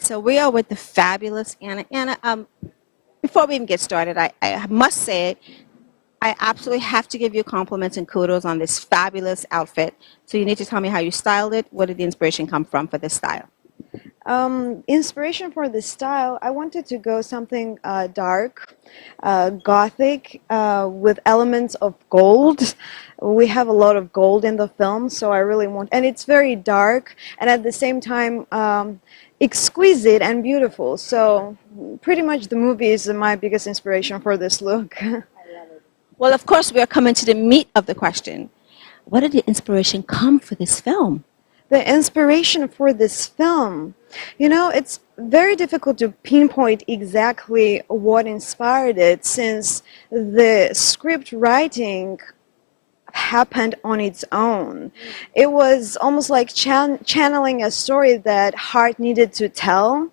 So we are with the fabulous Anna. Anna, before we even get started, I must say I absolutely have to give you compliments and kudos on this fabulous outfit. So you need to tell me how you styled it. Where did the inspiration come from for this style? Inspiration for this style, I wanted to go something dark, gothic, with elements of gold. We have a lot of gold in the film, so I really want, and it's very dark, and at the same time, exquisite and beautiful. So pretty much the movie is my biggest inspiration for this look. Well, of course, we are coming to the meat of the question. Where did the inspiration come for this film? The inspiration for this film, it's very difficult to pinpoint exactly what inspired it, since the script writing happened on its own. It was almost like channeling a story that heart needed to tell,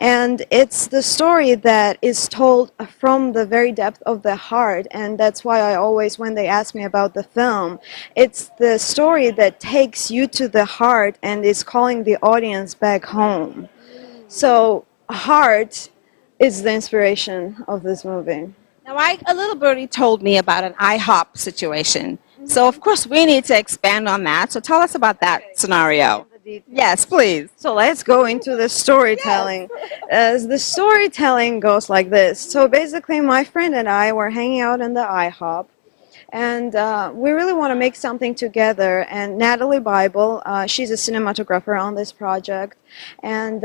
and it's the story that is told from the very depth of the heart. And that's why I always, when they ask me about the film, it's the story that takes you to the heart and is calling the audience back home. So heart is the inspiration of this movie. Now, a little birdie told me about an IHOP situation. So, of course, we need to expand on that. So, tell us about that scenario. Yes, please. So let's go into the storytelling. As the storytelling goes like this. So basically, my friend and I were hanging out in the IHOP, and we really want to make something together. And Natalie Bible, she's a cinematographer on this project, and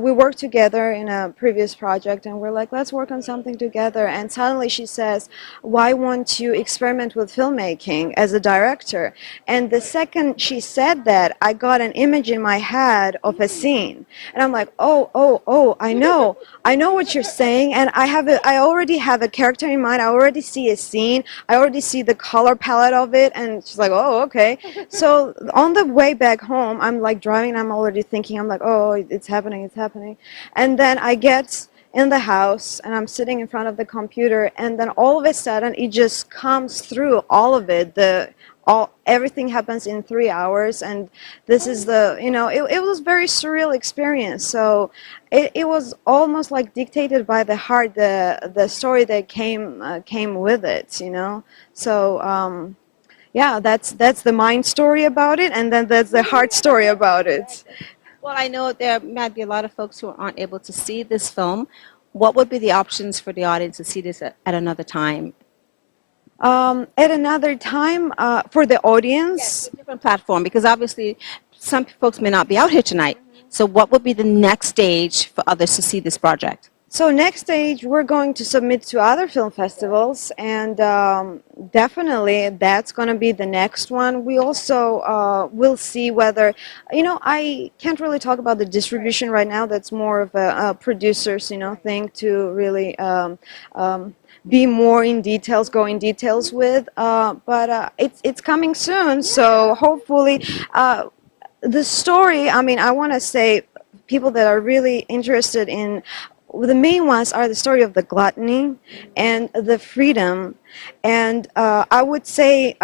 we worked together in a previous project, and we're like, let's work on something together. And suddenly she says, why won't you experiment with filmmaking as a director? And the second she said that, I got an image in my head of a scene, and I'm like, oh, I know what you're saying, and I already have a character in mind. I already see a scene. I already see the color palette of it. And she's like, oh, okay. So on the way back home, I'm like driving, and I'm already thinking, I'm like, oh, it's happening, it's happening. And then I get in the house, and I'm sitting in front of the computer, and then all of a sudden it just comes through, all of it. Everything happens in 3 hours, and this is it was very surreal experience. So it was almost like dictated by the heart, the story that came with it. So yeah, that's the mind story about it, and then that's the heart story about it. Well, I know there might be a lot of folks who aren't able to see this film. What would be the options for the audience to see this at another time? At another time, for the audience. A different platform, because obviously some folks may not be out here tonight. So what would be the next stage for others to see this project? So next stage, we're going to submit to other film festivals, and definitely that's going to be the next one. We also will see whether, I can't really talk about the distribution right now. That's more of a producer's, thing to really be more in details, go in details with. But it's coming soon, so hopefully the story, I want to say people that are really interested in, the main ones are the story of the gluttony and the freedom, and I would say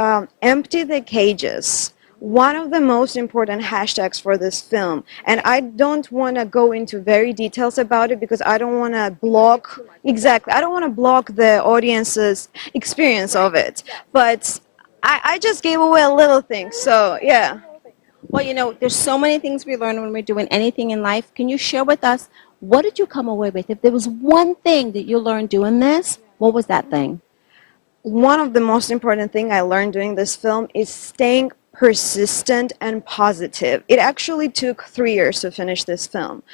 empty the cages. One of the most important hashtags for this film, and I don't want to go into very details about it because I don't want to block, exactly, I don't want to block the audience's experience of it, but I just gave away a little thing, so yeah. Well, there's so many things we learn when we're doing anything in life. Can you share with us, what did you come away with? If there was one thing that you learned doing this, what was that thing? One of the most important things I learned doing this film is staying persistent and positive. It actually took 3 years to finish this film.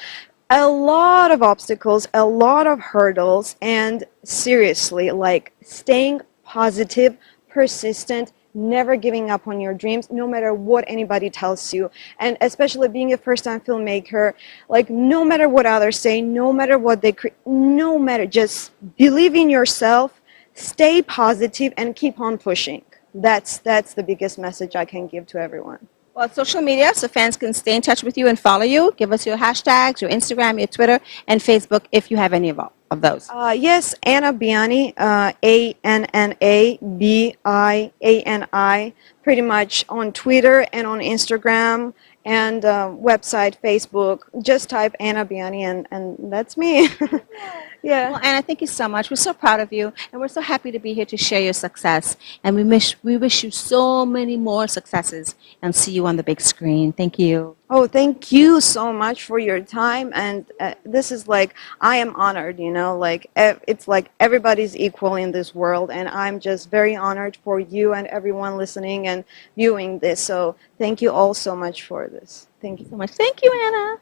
A lot of obstacles, a lot of hurdles, and seriously, like staying positive, persistent, never giving up on your dreams, no matter what anybody tells you. And especially being a first-time filmmaker, like no matter what others say, no matter what no matter, just believe in yourself, stay positive, and keep on pushing. That's the biggest message I can give to everyone. Well, social media, so fans can stay in touch with you and follow you. Give us your hashtags, your Instagram, your Twitter, and Facebook if you have any of those. Yes, Anna Biani, ANNABIANI, pretty much on Twitter and on Instagram and website, Facebook. Just type Anna Biani, and that's me. Yeah. Well, Anna, thank you so much. We're so proud of you, and we're so happy to be here to share your success. And we wish you so many more successes and see you on the big screen. Thank you. Oh, thank you so much for your time. And this is like, I am honored, you know, like it's like everybody's equal in this world. And I'm just very honored for you and everyone listening and viewing this. So thank you all so much for this. Thank you. So much. Thank you, Anna.